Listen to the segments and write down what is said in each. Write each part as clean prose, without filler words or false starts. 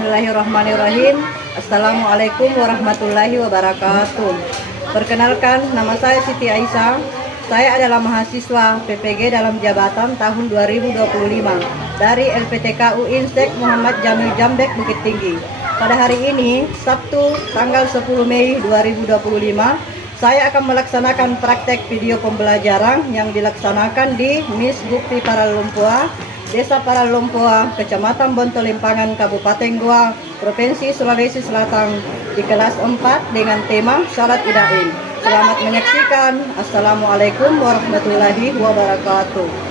Bismillahirrahmanirrahim. Assalamualaikum warahmatullahi wabarakatuh. Perkenalkan, nama saya Siti Aisyah. Saya adalah mahasiswa PPG dalam jabatan tahun 2025 dari LPTK Uinstek Muhammad Jamil Jambek Bukit Tinggi. Pada hari ini, Sabtu tanggal 10 Mei 2025, saya akan melaksanakan praktek video pembelajaran yang dilaksanakan di Mis Bukti Paralumpoa, Desa Paralumpoa, Kecamatan Bontolimpangan, Kabupaten Goa, Provinsi Sulawesi Selatan, di kelas 4 dengan tema Syarat Idain. Selamat menyaksikan. Assalamualaikum warahmatullahi wabarakatuh.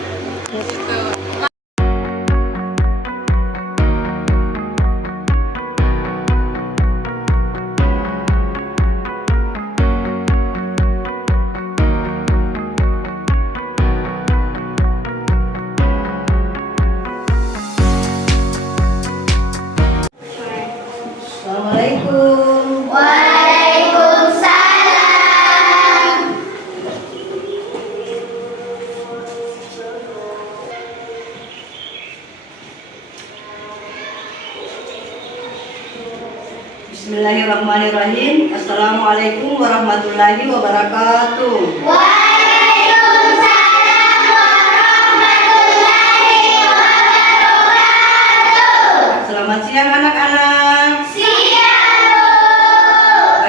Assalamualaikum. Waalaikumsalam. Bismillahirrahmanirrahim. Assalamualaikum warahmatullahi wabarakatuh. Waalaikumsalam warahmatullahi wabarakatuh. Selamat siang anak-anak. Siang, Bu.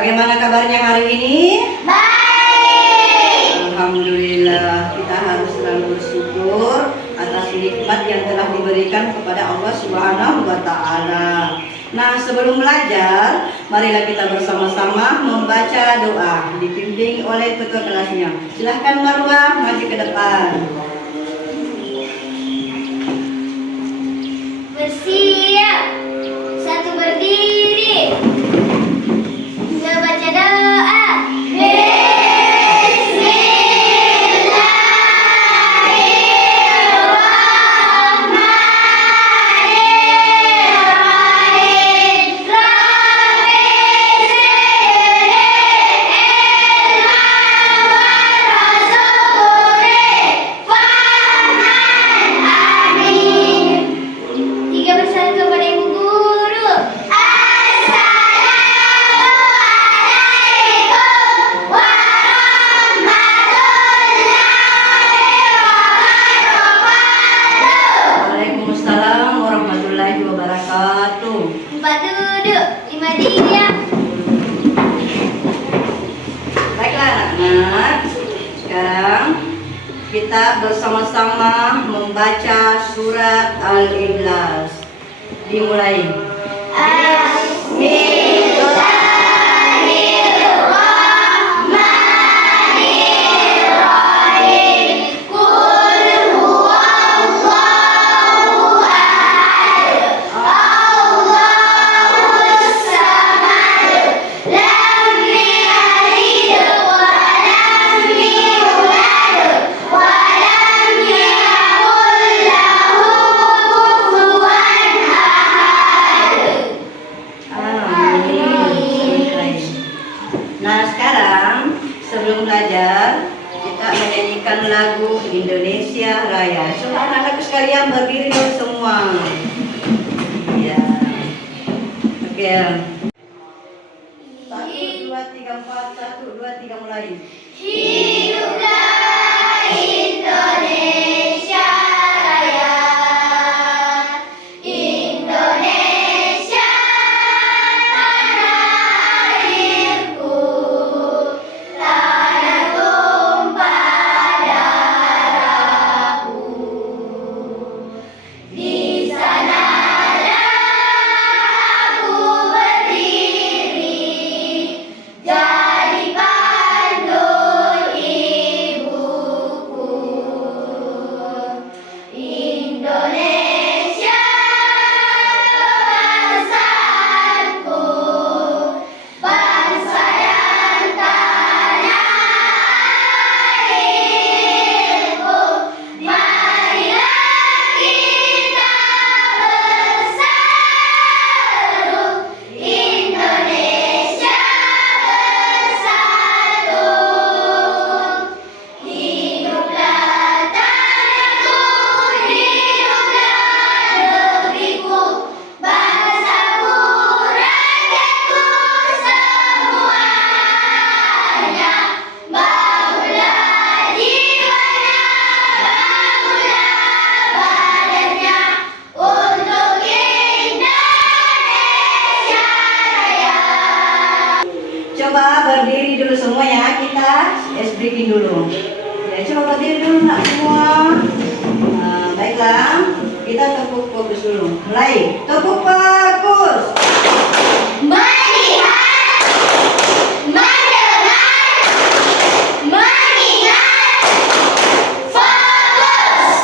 Bagaimana kabarnya hari ini? Baik. Alhamdulillah, kita harus selalu bersyukur atas nikmat yang telah diberikan kepada Allah Subhanahu wa Ta'ala. Nah, sebelum belajar, marilah kita bersama-sama membaca doa dibimbing oleh ketua kelasnya. Silahkan Marwah maju ke depan. Bersiap. Satu berdiri. Dua baca doa. Tiga besar kepada Ibu Guru. Assalamualaikum warahmatullahi wabarakatuh. Waalaikumsalam warahmatullahi wabarakatuh. 4 duduk, 5 diam. Baiklah anak-anak, sekarang kita bersama-sama membaca surat Al-Ikhlas. Dimulai. Bismillahirrahmanirrahim. Qul huwallahu ahad. Allahus samad. Lam yalid wa lam yulad wa lam yakul lahu kufuwan ahad. Amin. Nah, sekarang sebelum belajar kita menyanyikan lagu Indonesia Raya. Coba anak-anak sekalian berdiri dulu semua. Ya. Oke. 1, 2, 3, 4. 1, 2, 3 mulai. Hiduplah Indonesia Raya. Indonesia tanah airku, tanah tumpah darahku. Di sanalah aku berdiri, jadi pandu es breaking dulu. Ya, coba berdiri dulu nak semua. Nah, baiklah, kita tepuk fokus dulu. Mulai, tepuk fokus. Melihat, mendengar, mengingat, fokus.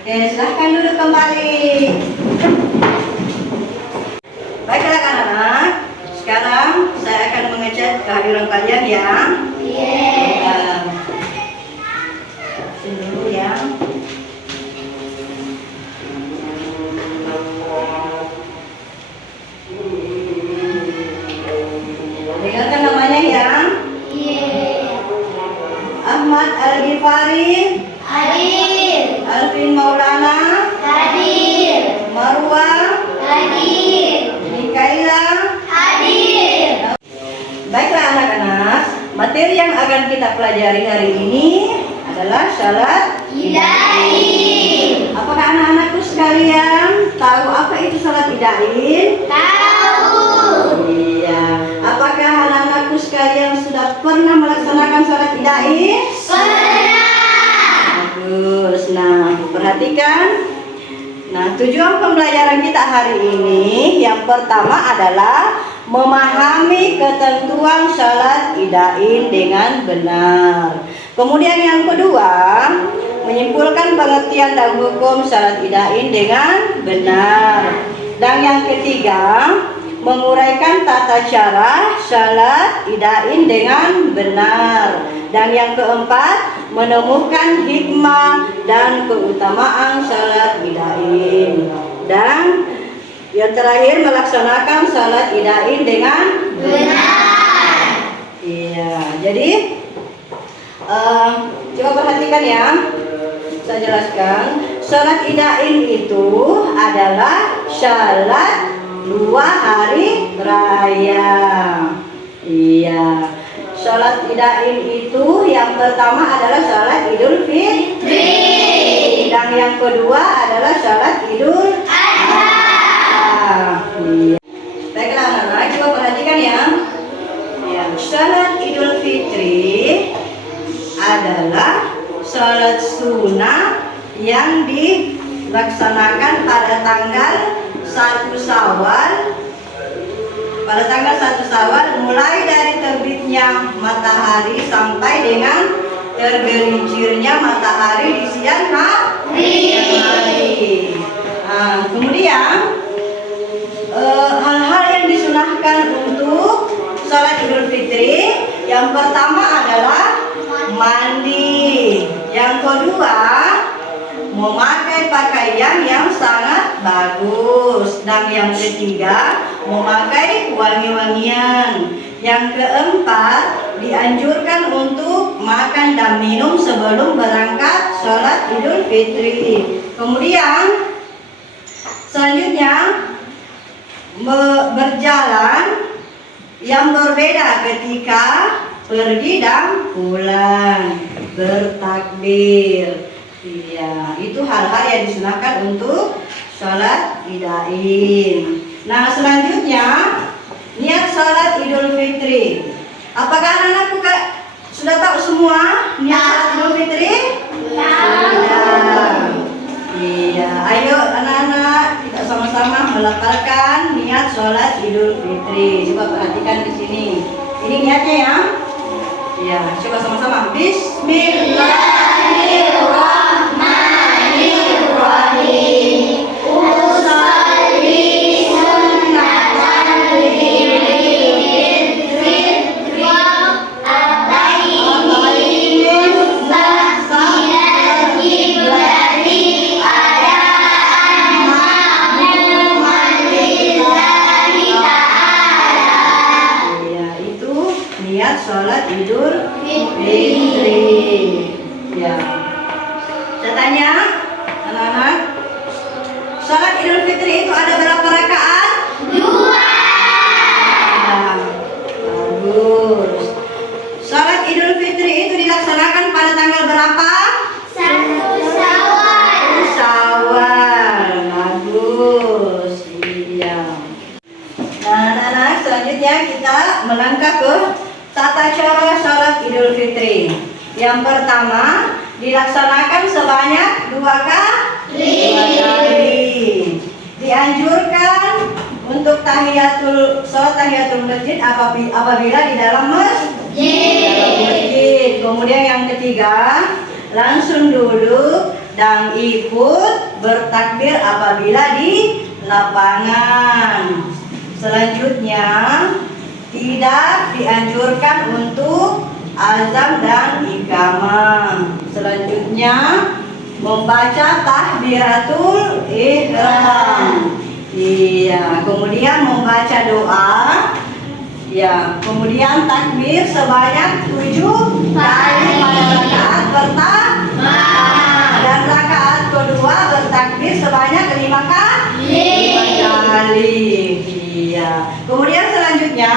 Oke, silahkan duduk kembali. Baiklah anak-anak, sekarang saya akan mengecek kehadiran kalian ya. Sini dulu ya. Dengarkan namanya ya. Ahmad Al-Ghifari, Hadir, Alvin Maulana, hadir, Marwa, hadir, Mikaela. hadir. Baiklah anak-anak, materi yang akan kita pelajari hari ini adalah salat Idain, Apakah anak-anakku sekalian tahu apa itu salat idain? tahu, Iya. Apakah anak-anakku sekalian sudah pernah melaksanakan salat idain? pernah, Bagus. Nah, perhatikan. Nah, tujuan pembelajaran kita hari ini yang pertama adalah memahami ketentuan salat idain dengan benar. Kemudian yang kedua, menyimpulkan pengertian dan hukum salat idain dengan benar. Dan yang ketiga, menguraikan tata cara salat idain dengan benar. Dan yang keempat, menemukan hikmah dan keutamaan salat idain. Dan yang terakhir, melaksanakan salat idain dengan benar. iya. Jadi coba perhatikan ya. Saya jelaskan. Salat idain itu adalah salat 2 hari raya. Iya. Salat idain itu yang pertama adalah salat Idul Fitri. Dan yang kedua adalah salat Idul Adha. Iya. Baiklah anak-anak, coba perhatikan ya. Ya, salat Idul Fitri adalah salat sunnah yang dilaksanakan pada tanggal 1 Syawal. Pada tanggal 1 Syawal mulai dari terbitnya matahari sampai dengan tergelincirnya matahari di siang hari. Nah, kemudian hal-hal yang disunahkan untuk salat Idul Fitri, yang pertama adalah mandi. Yang kedua, memakai pakaian yang sangat bagus. Dan yang ketiga, memakai wangi-wangian. Yang keempat, dianjurkan untuk makan dan minum sebelum berangkat sholat Idul Fitri. Kemudian selanjutnya, berjalan yang berbeda ketika pergi dan pulang, bertakbir. Iya, itu hal-hal yang disunahkan untuk sholat idain. Nah, selanjutnya niat sholat Idul Fitri. Apakah anak-anakku sudah tahu semua niat sholat Idul Fitri? Sudah. Iya, ayo anak-anak kita sama-sama melafalkan niat sholat Idul Fitri. Coba perhatikan di sini. Ini niatnya ya. Iya, coba sama-sama. Bismillahirrahmanirrahim. Usolli sunnatan Idul Fitri niat sholat Idul Fitri. Ya. Saya tanya anak-anak, sholat Idul Fitri itu ada berapa rakaat? 2. Ya, bagus. Sholat Idul Fitri itu dilaksanakan pada tanggal berapa? 1 Syawal. Syawal. Bagus. Iya. Nah, anak-anak, selanjutnya kita melangkah ke Tata cara sholat Idul Fitri. Yang pertama, dilaksanakan sebanyak 2 kali. Dianjurkan untuk sholat tahiyatul masjid apabila di dalam masjid. Kemudian yang ketiga, langsung duduk dan ikut bertakbir apabila di lapangan. Selanjutnya, tidak dianjurkan untuk azan dan iqamah. Selanjutnya, membaca takbiratul ihram. Iya, kemudian membaca doa. Ya, kemudian takbir sebanyak 7 kali pada rakaat pertama dan rakaat kedua bertakbir sebanyak 5 kali. Iya. Kemudian selanjutnya,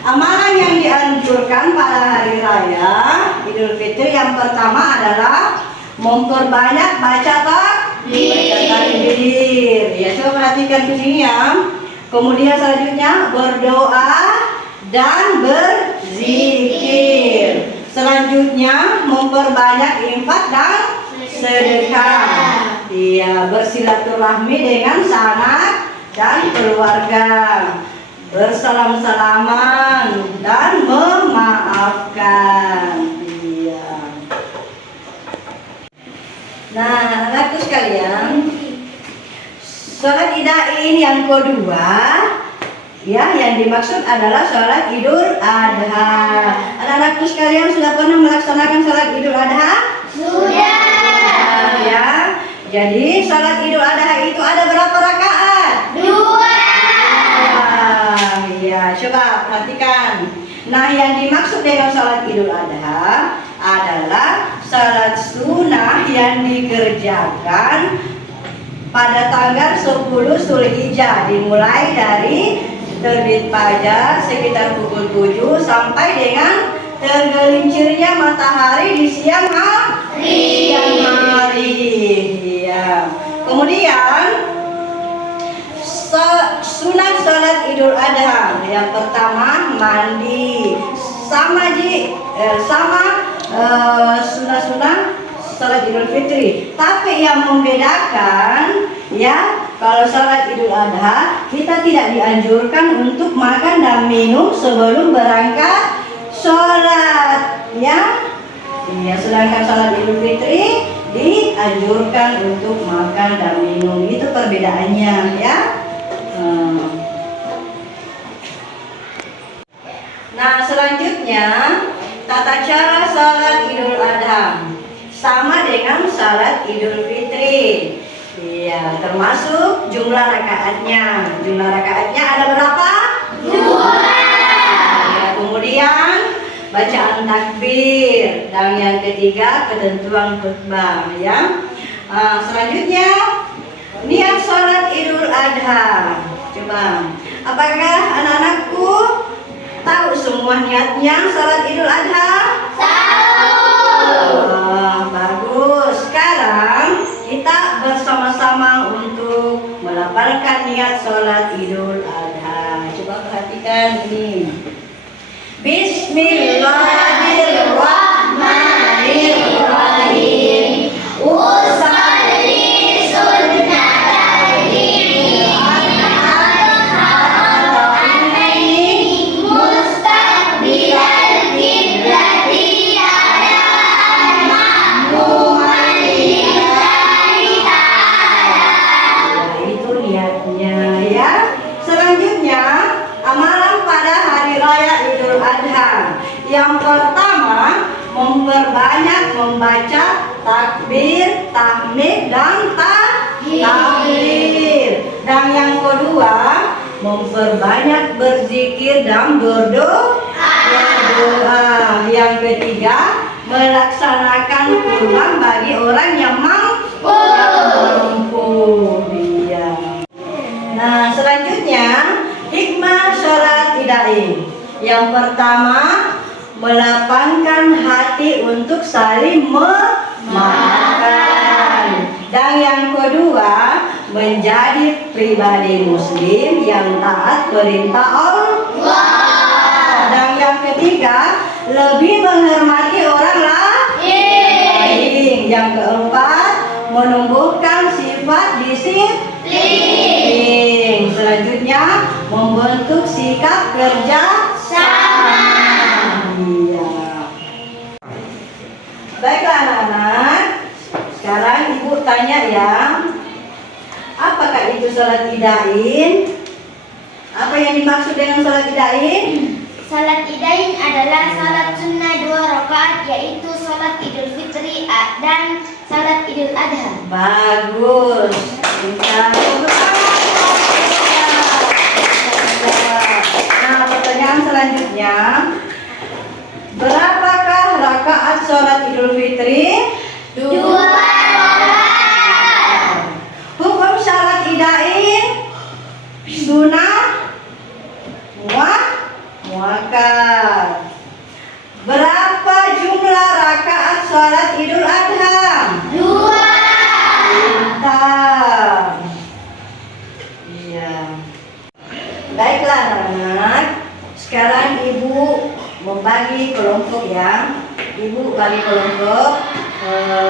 amalan yang dianjurkan pada hari raya Idul Fitri yang pertama adalah memperbanyak baca takbir. Ya, coba perhatikan di sini ya. Kemudian selanjutnya berdoa dan berzikir. Selanjutnya memperbanyak infak dan sedekah. Iya, bersilaturahmi dengan sanak dan keluarga. Bersalam-salaman dan memaafkan. Iya. Nah, anakku sekalian, sholat Idain yang kedua, ya, yang dimaksud adalah sholat Idul Adha. Anak-anakku sekalian sudah pernah melaksanakan sholat Idul Adha? Sudah. Ya. Jadi sholat Idul Adha itu ada berapa rakaat? 2. Ya, coba perhatikan. Nah, yang dimaksud dengan sholat Idul Adha adalah sholat sunnah yang dikerjakan pada tanggal 10 Zulhijjah, dimulai dari terbit fajar sekitar pukul 7 sampai dengan tergelincirnya matahari di siang hari. Ya. Kemudian sunat sholat Idul Adha yang pertama mandi sama sunah-sunah sholat Idul Fitri. Tapi yang membedakan, ya, kalau sholat Idul Adha kita tidak dianjurkan untuk makan dan minum sebelum berangkat sholat, ya. Ya, sedangkan sholat Idul Fitri dianjurkan untuk makan dan minum. Itu perbedaannya, ya. Nah, selanjutnya tata cara sholat Idul Adha sama dengan sholat Idul Fitri. Iya, termasuk jumlah rakaatnya. Jumlah rakaatnya ada berapa? 2. Ya, kemudian bacaan takbir, dan yang ketiga ketentuan khutbah, ya. Selanjutnya niat sholat Idul Adha. Coba, apakah anak-anakku tahu semua niatnya sholat Idul Adha? Bagus. Sekarang kita bersama-sama untuk melafalkan niat sholat Idul Adha. Coba perhatikan ini. Bismillahirrahmanirrahim. Usalli sunnatal haramaini mustaqbilal qiblati adaan ma'muman lillahi ta'ala. Itu niatnya, ya. Selanjutnya amalan pada hari raya Idul Adha. Yang pertama, memperbanyak membaca takbir, tahmid, dan tahlil. Dan yang kedua, memperbanyak berzikir dan berdoa. Yang ketiga, melaksanakan kurban bagi orang yang mampu. Iya. Nah, selanjutnya hikmah sholat Idain. Yang pertama, melapangkan hati untuk saling memaafkan. Dan yang kedua, menjadi pribadi muslim yang taat perintah Allah. Dan yang ketiga, lebih menghormati orang lain. Yang keempat, menumbuhkan sifat disiplin. Selanjutnya, membentuk sikap kerja sama. Iya. Baiklah anak-anak, sekarang ibu tanya ya, apakah itu sholat idain? Apa yang dimaksud dengan sholat idain? Salat idain adalah salat sunnah 2 rakaat, yaitu salat Idul Fitri dan salat Idul Adha. Bagus. Nah, pertanyaan selanjutnya, berapakah rakaat sholat Idul Fitri? 2 rakaat. Hukum sholat idain sunnah muakkad. Berapa jumlah rakaat sholat Idul Adha? 2. Pintar. Iya. Baiklah anak-anak, sekarang ibu membagi kelompok ya. Ibu bagi kelompok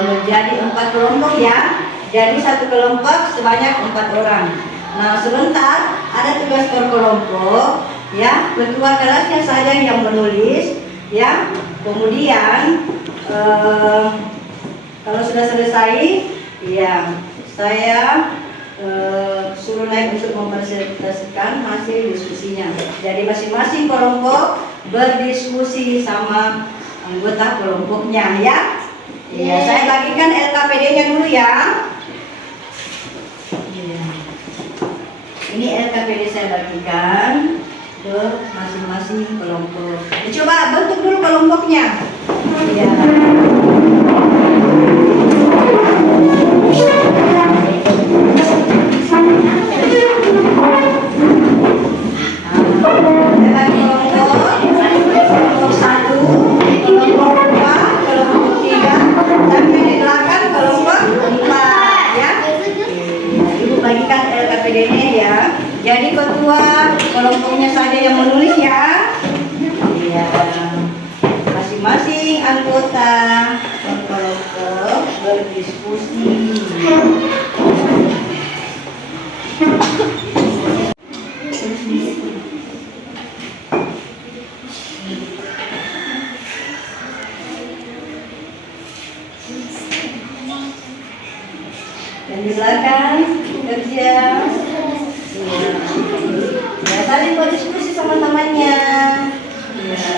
menjadi 4 kelompok ya. Jadi satu kelompok sebanyak 4 orang. Nah, sebentar ada tugas per kelompok ya. Ketua kelasnya saja yang menulis ya. Kemudian kalau sudah selesai ya, saya suruh naik untuk mempresentasikan hasil diskusinya. Jadi masing-masing kelompok berdiskusi sama anggota kelompoknya ya. Ya, saya bagikan LKPD-nya dulu ya. Ini LKPD saya bagikan ke masing-masing kelompok. Coba bentuk dulu kelompoknya. Ya. Kelompok 1, kelompok 2, kelompok 3, dan yang di belakang kelompok 4 ya. Ibu bagikan LKPD-nya ya. Jadi ketua kelompoknya saja yang menulis ya. Iya. Masing-masing anggota kelompok berdiskusi. Dan di belakang kerja. Ya, saling berdiskusi sama temannya. Ya.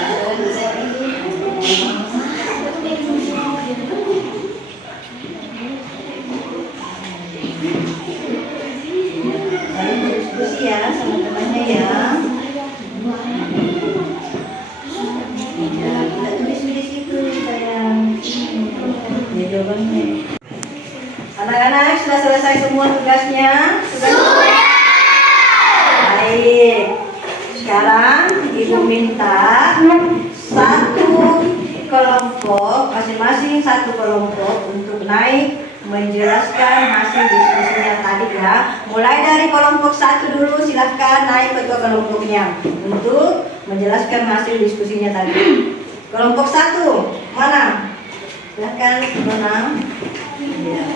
Saling berdiskusi ya sama temannya ya. Ya, kita tulis di situ sayang. Ya, jawabannya. Anak-anak sudah selesai semua tugasnya? Sudah. Baik. Sekarang ibu minta satu kelompok, masing-masing satu kelompok untuk naik menjelaskan hasil diskusinya tadi ya. Mulai dari kelompok 1 dulu, silahkan naik ketua kelompoknya untuk menjelaskan hasil diskusinya tadi. Kelompok 1, mana? Silahkan, mana? Ya.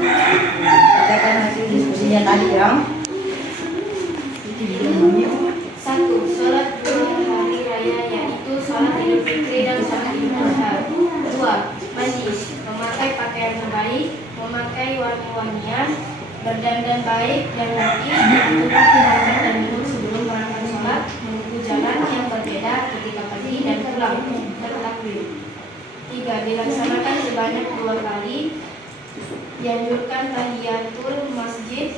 Bacakan hasil diskusinya tadi ya. 1. Sholat 2 hari raya, yaitu sholat Idul Fitri dan sholat Idul Adha. 2. Mandi, memakai pakaian terbaik, memakai wangi-wangian, berdandan baik dan rapi, untuk makan dan minum sebelum berangkat sholat, menempuh jalan yang berbeda ketika pergi dan pulang, bertakbir. 3. Dilaksanakan sebanyak 2 kali. Dianjurkan tahiyatul masjid,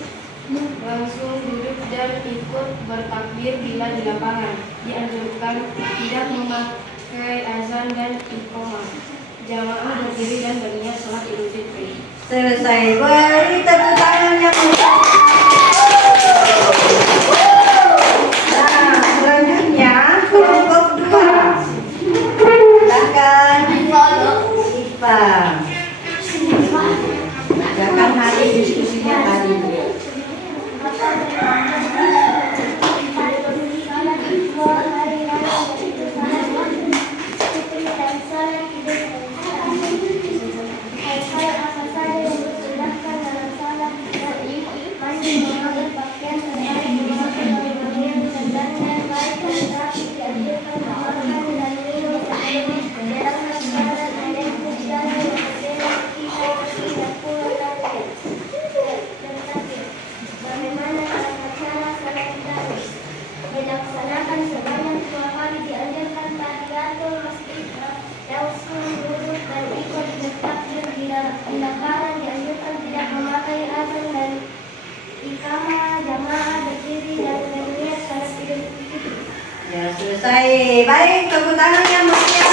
langsung duduk dan ikut bertakbir bila di lapangan. Dianjurkan tidak memakai azan dan iqamah. Jamaah berdiri dan berniat sholat Idul Fitri. Selesai. Beri tepuk tangan yang Nah, selanjutnya kelompok 2. Silakan Sipa. Silakan hadir diskusinya tadi. selesai. Baik, tepuk tangan yang meriah.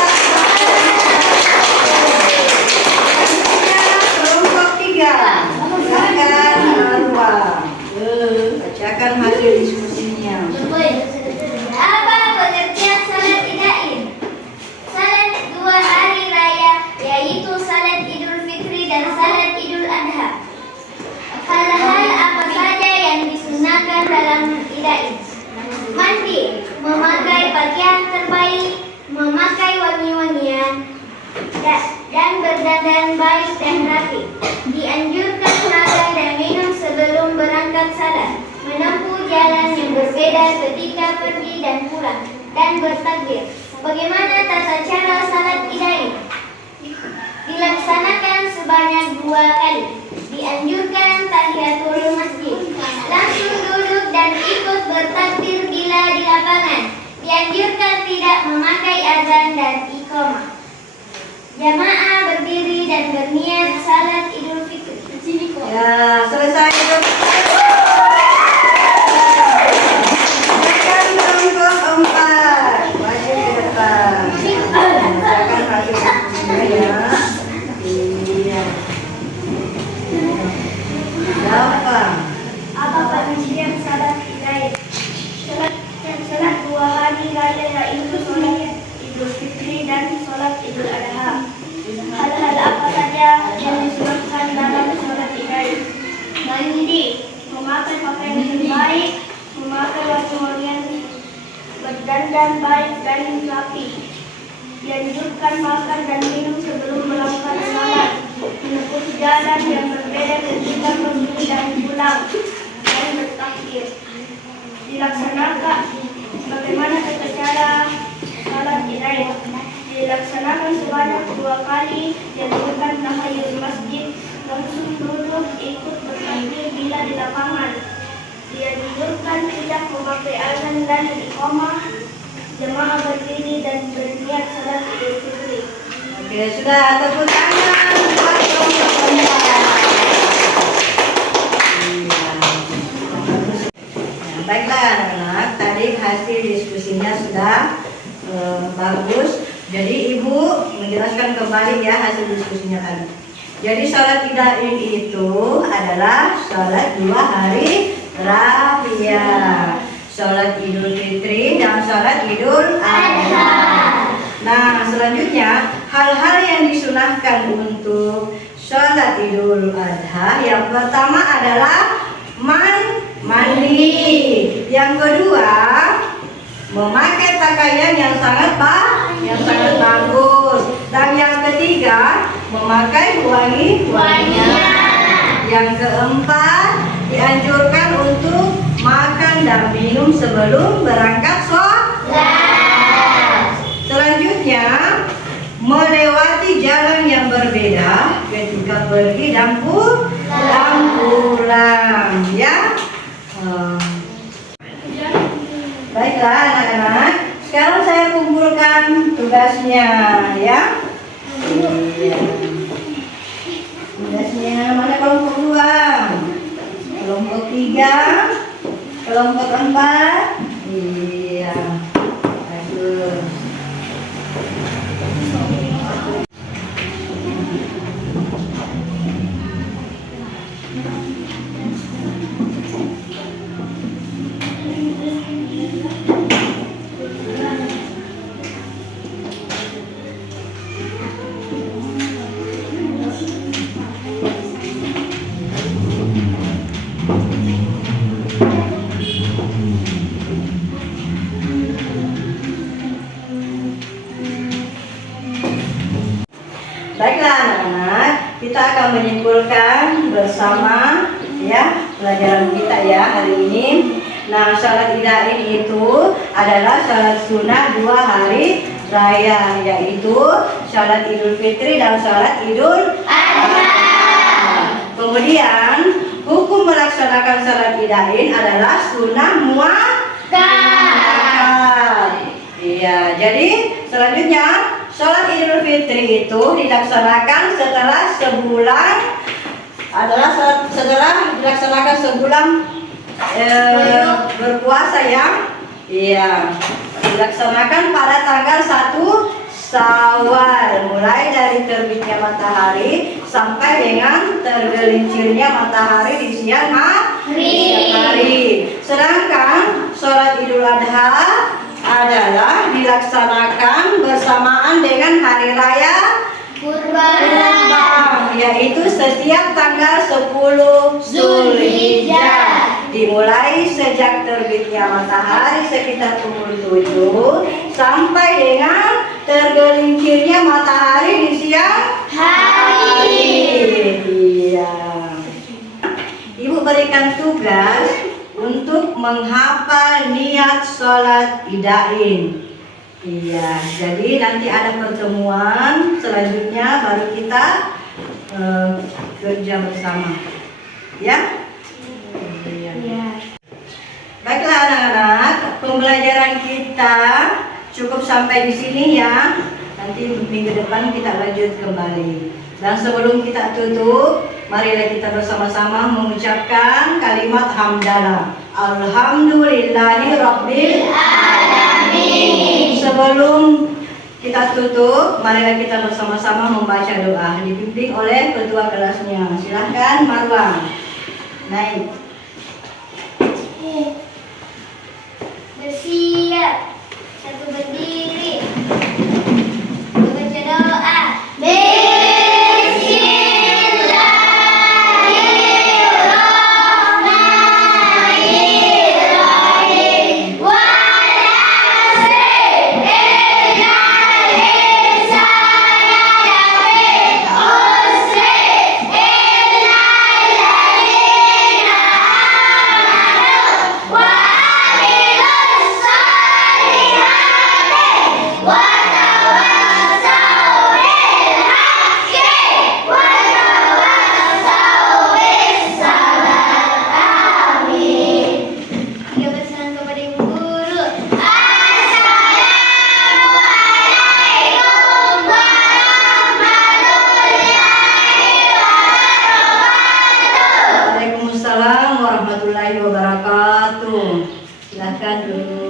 Selanjutnya kelompok 3. Silakan Marwa. Bacakan hasil diskusinya. Apa pengertian salat Idain? Salat 2 hari raya, yaitu salat Idul Fitri dan salat Idul Adha. Hal-hal apa saja yang disunahkan dalam Idain? Mandi, memakai pakaian terbaik, memakai wangi-wangian, dan berdandan baik dan rapi. Dianjurkan makan dan minum sebelum berangkat salat, menempuh jalan yang berbeda ketika pergi dan pulang, dan bertakbir. Bagaimana tata cara salat Idain? Dilaksanakan sebanyak 2 kali. Dianjurkan tahiyatul masjid, langsung duduk dan ikut bertakbir bila di lapangan. Dianjurkan tidak memakai azan dan iqamah. Jamaah berdiri dan berniat salat Idul Fitri. Ya, selesai. Silakan kelompok 4. Maju ke depan. Bacakan hasil diskusinya ya. Iya. Gampang. Apa pengertian salat Idain? Salat 2 hari raya, yaitu salat Idul Fitri dan salat Idul Adha. Hal-hal apa saja yang disunahkan dalam salat Idain? Mandi, memakai pakaian terbaik, memakai wangi-wangian, berdandan baik dan rapi. Dianjurkan makan dan minum sebelum melakukan salat, menempuh jalan yang berbeda ketika pergi dan pulang, dan bertakbir. Dilaksanakan bagaimana tata cara salat Idain? Dilaksanakan sebanyak 2 kali. Dianjurkan tahiyatul masjid, langsung duduk ikut bertakbir bila di lapangan. Dianjurkan tidak memakai azan dan iqamah. Jemaah berdiri dan berniat salat Idul Fitri. Oke, sudah, tepuk tangan buat kelompok 4. Nah, baiklah anak-anak, tadi hasil diskusinya sudah bagus. Jadi Ibu menjelaskan kembali ya hasil diskusinya tadi. Jadi salat Idain itu adalah salat 2 hari raya, salat Idul Fitri dan salat Idul Adha. Nah, selanjutnya hal-hal yang disunahkan untuk salat Idul Adha, yang pertama adalah mandi. Yang kedua, memakai pakaian yang sangat bagus. Dan yang ketiga, memakai wangi-wangian. Yang keempat, dianjurkan untuk makan dan minum sebelum berangkat sholat. Selanjutnya, melewati jalan yang berbeda ketika pergi dan pulang. Ya. Baiklah anak-anak, sekarang saya kumpulkan tugasnya ya. Tugasnya mana kelompok 2, kelompok 3, kelompok 4. Iya. Aduh. Baiklah anak-anak, kita akan menyimpulkan bersama ya pelajaran kita ya hari ini. Nah, salat Idain itu adalah salat sunnah 2 hari raya, yaitu salat Idul Fitri dan salat Idul Adha. Kemudian hukum melaksanakan salat Idain adalah sunnah muakkad. Iya, jadi selanjutnya salat Idul Fitri itu dilaksanakan setelah sebulan, adalah setelah dilaksanakan sebulan berpuasa ya. Iya. dilaksanakan pada tanggal 1 Syawal, mulai dari terbitnya matahari sampai dengan tergelincirnya matahari di siang hari. Sedangkan sholat Idul Adha adalah dilaksanakan bersamaan dengan hari raya Kurban, yaitu setiap tanggal 10 Zulhijjah, dimulai sejak terbitnya matahari sekitar pukul 7 sampai dengan tergelincirnya matahari di siang hari. Iya. Ibu berikan tugas untuk menghafal niat sholat idain. Iya, jadi nanti ada pertemuan selanjutnya baru kita kerja bersama, ya? Iya. Baiklah anak-anak, pembelajaran kita cukup sampai di sini ya. Nanti minggu depan kita lanjut kembali. Dan sebelum kita tutup, marilah kita bersama-sama mengucapkan kalimat hamdalah. Alhamdulillahirabbil alamin. Sebelum kita tutup, marilah kita bersama-sama membaca doa dipimpin oleh ketua kelasnya. Silahkan Marwah. Naik. Bersiap. Satu berdiri. Membaca doa. Waalaikumsalam warahmatullahi wabarakatuh. Silakan dulu.